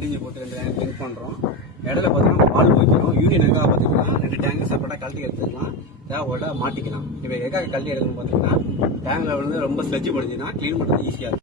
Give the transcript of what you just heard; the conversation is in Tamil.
2 இன்ச் போட்டு 2 டேங்க் லிங்க் பண்ணுறோம். இடையில பார்த்தீங்கன்னா வால் வைக்கணும். யூனியன் எக்காக பார்த்தீங்கன்னா 2 டேங்க் செப்பரேட்டாக கழட்டி எடுத்துக்கலாம், தேவைப்பட்ட மாட்டிக்கலாம். இப்போ எக்காக கழட்டி எடுக்கணும்னு பார்த்தீங்கன்னா டேங்கில் வந்து ரொம்ப ஸ்லெட்ஜ் படிச்சுன்னா க்ளீன் பண்ணுறது ஈஸியாக இருக்கும்.